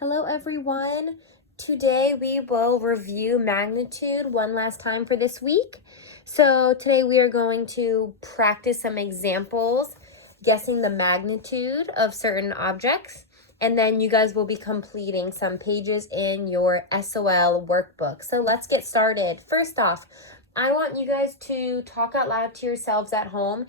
Hello everyone. Today we will review magnitude one last time for this week. So today we are going to practice some examples, guessing the magnitude of certain objects, and then you guys will be completing some pages in your SOL workbook. So let's get started. First off, I want you guys to talk out loud to yourselves at home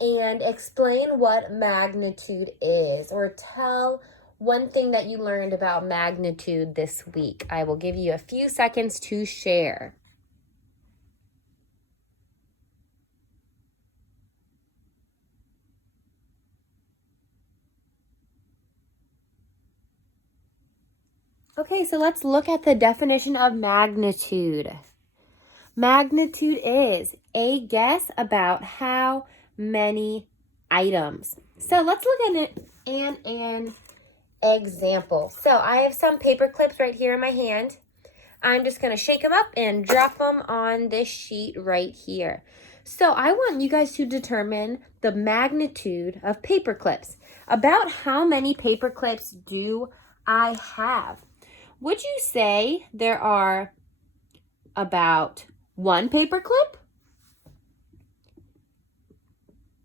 and explain what magnitude is, or tell one thing that you learned about magnitude this week. I will give you a few seconds to share. Okay, so let's look at the definition of magnitude. Magnitude is a guess about how many items. So let's look at it in an example. So I have some paper clips right here in my hand. I'm just going to shake them up and drop them on this sheet right here. So I want you guys to determine the magnitude of paper clips. About how many paper clips do I have? Would you say there are about one paper clip?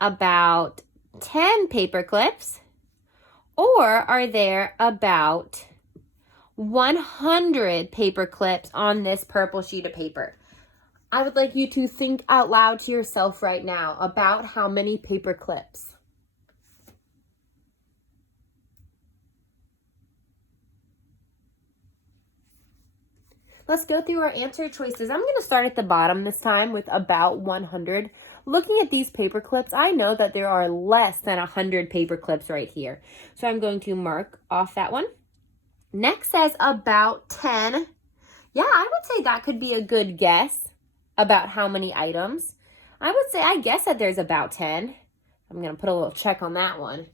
About 10 paper clips? Or are there about 100 paper clips on this purple sheet of paper? I would like you to think out loud to yourself right now about how many paper clips. Let's go through our answer choices. I'm going to start at the bottom this time with about 100. Looking at these paper clips, I know that there are less than 100 paper clips right here. So I'm going to mark off that one. Next says about 10. Yeah, I would say that could be a good guess about how many items. I would say I guess that there's about 10. I'm going to put a little check on that one.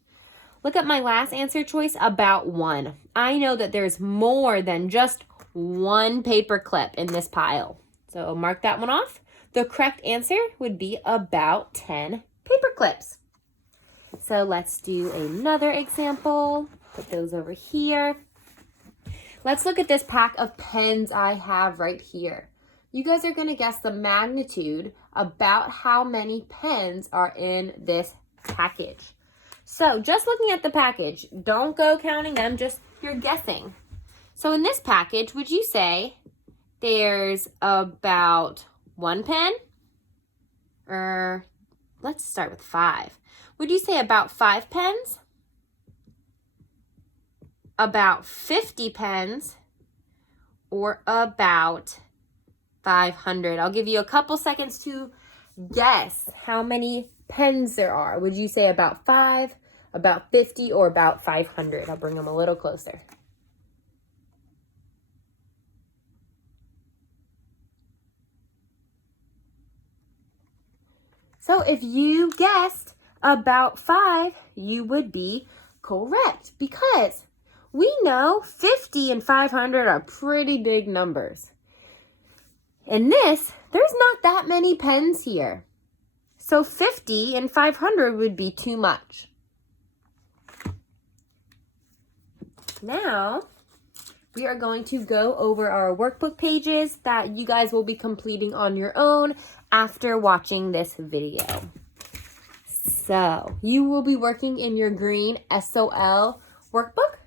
Look at my last answer choice, about 1. I know that there's more than just one paper clip in this pile. So mark that one off. The correct answer would be about 10 paper clips. So let's do another example. Put those over here. Let's look at this pack of pens I have right here. You guys are going to guess the magnitude about how many pens are in this package. So just looking at the package, don't go counting them, just you're guessing. So in this package, would you say there's about one pen? Or let's start with 5. Would you say about 5 pens? About 50 pens? Or about 500? I'll give you a couple seconds to guess how many pens there are. Would you say about 5, about 50, or about 500? I'll bring them a little closer. So if you guessed about 5, you would be correct because we know 50 and 500 are pretty big numbers. In this, there's not that many pens here. So 50 and 500 would be too much. Now, we are going to go over our workbook pages that you guys will be completing on your own after watching this video. So, you will be working in your green SOL workbook.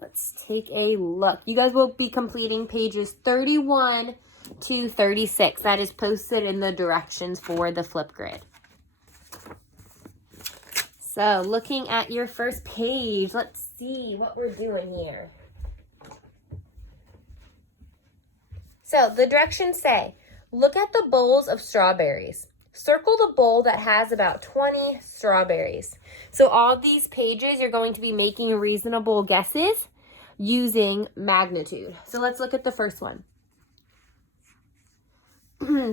Let's take a look. You guys will be completing pages 31 to 36. That is posted in the directions for the flip grid. So, looking at your first page, let's see what we're doing here. So, the directions say, look at the bowls of strawberries. Circle the bowl that has about 20 strawberries. So, all these pages, you're going to be making reasonable guesses using magnitude. So, let's look at the first one.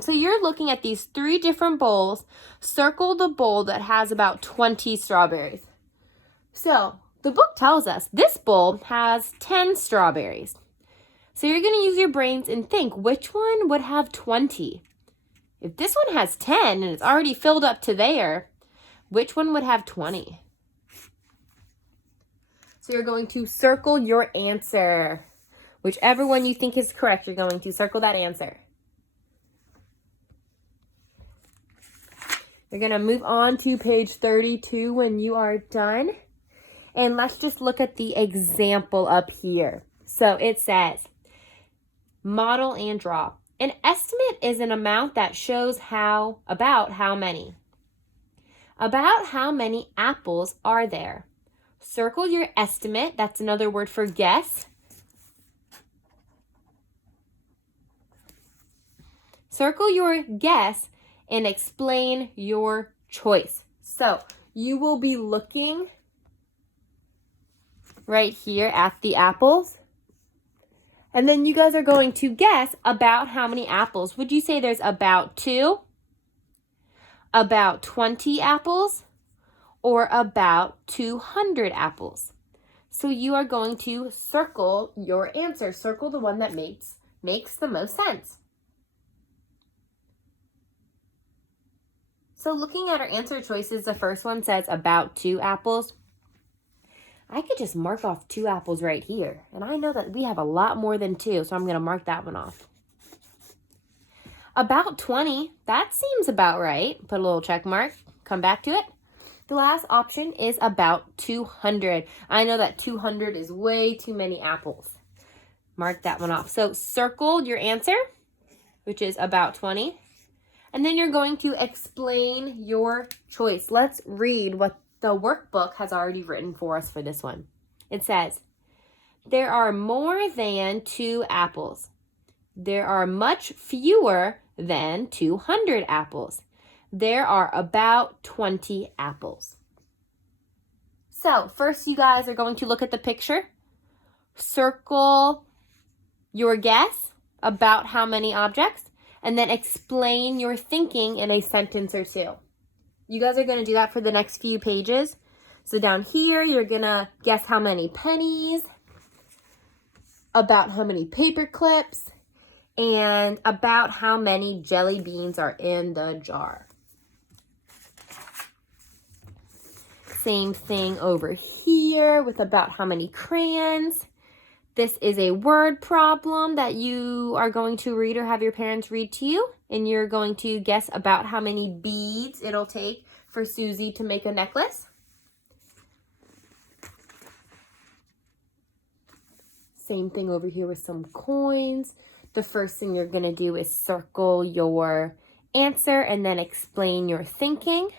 So you're looking at these 3 different bowls. Circle the bowl that has about 20 strawberries. So the book tells us this bowl has 10 strawberries. So you're going to use your brains and think which one would have 20. If this one has 10 and it's already filled up to there, which one would have 20? So you're going to circle your answer. Whichever one you think is correct, you're going to circle that answer. You're going to move on to page 32 when you are done. And let's just look at the example up here. So it says, model and draw. An estimate is an amount that shows about how many. About how many apples are there? Circle your estimate. That's another word for guess. Circle your guess and explain your choice. So you will be looking right here at the apples. And then you guys are going to guess about how many apples. Would you say there's about 2, about 20 apples, or about 200 apples? So you are going to circle your answer. Circle the one that makes the most sense. So looking at our answer choices, the first one says about 2 apples. I could just mark off 2 apples right here. And I know that we have a lot more than 2, so I'm going to mark that one off. About 20, that seems about right. Put a little check mark, come back to it. The last option is about 200. I know that 200 is way too many apples. Mark that one off. So circle your answer, which is about 20. And then you're going to explain your choice. Let's read what the workbook has already written for us for this one. It says, there are more than 2 apples. There are much fewer than 200 apples. There are about 20 apples. So first you guys are going to look at the picture. Circle your guess about how many objects. And then explain your thinking in a sentence or 2. You guys are going to do that for the next few pages. So down here, you're going to guess how many pennies, about how many paper clips, and about how many jelly beans are in the jar. Same thing over here with about how many crayons. This is a word problem that you are going to read or have your parents read to you. And you're going to guess about how many beads it'll take for Susie to make a necklace. Same thing over here with some coins. The first thing you're going to do is circle your answer and then explain your thinking.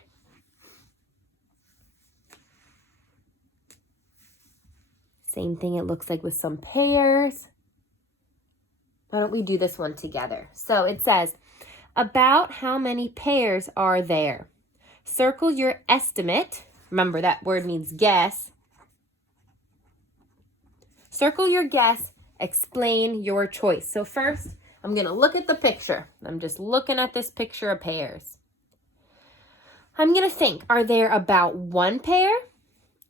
Same thing it looks like with some pears. Why don't we do this one together? So it says, about how many pears are there? Circle your estimate. Remember, that word means guess. Circle your guess. Explain your choice. So first, I'm going to look at the picture. I'm just looking at this picture of pears. I'm going to think, are there about 1 pear,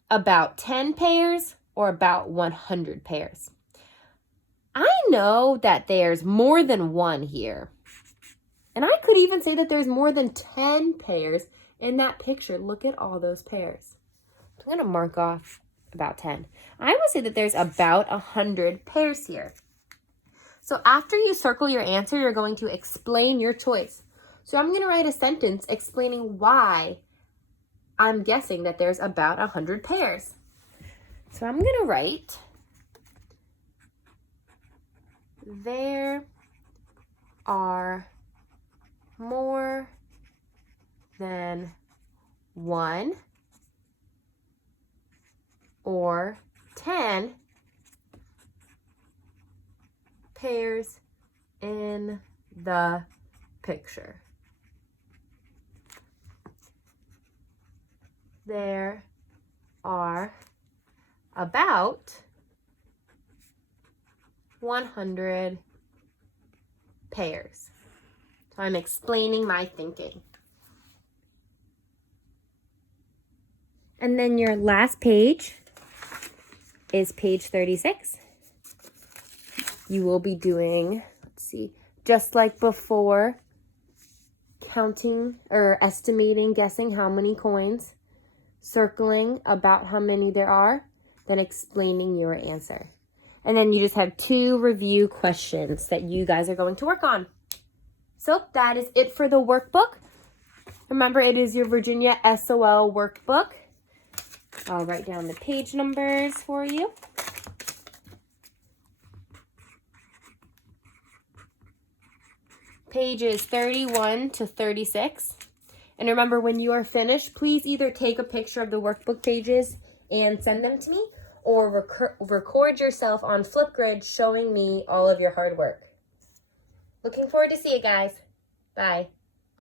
about 10 pears, or about 100 pears? I know that there's more than 1 here. And I could even say that there's more than 10 pears in that picture. Look at all those pears. I'm going to mark off about 10. I would say that there's about 100 pears here. So after you circle your answer, you're going to explain your choice. So I'm going to write a sentence explaining why I'm guessing that there's about 100 pears. So I'm going to write, there are more than 1 or 10 pears in the picture. There are about 100 pears. So I'm explaining my thinking. And then your last page is page 36. You will be doing, let's see, just like before, counting or estimating, guessing how many coins, circling about how many there are. then explaining your answer. And then you just have 2 review questions that you guys are going to work on. So that is it for the workbook. Remember, it is your Virginia SOL workbook. I'll write down the page numbers for you. Pages 31 to 36. And remember, when you are finished, please either take a picture of the workbook pages and send them to me, or record yourself on Flipgrid showing me all of your hard work. Looking forward to see you guys. Bye.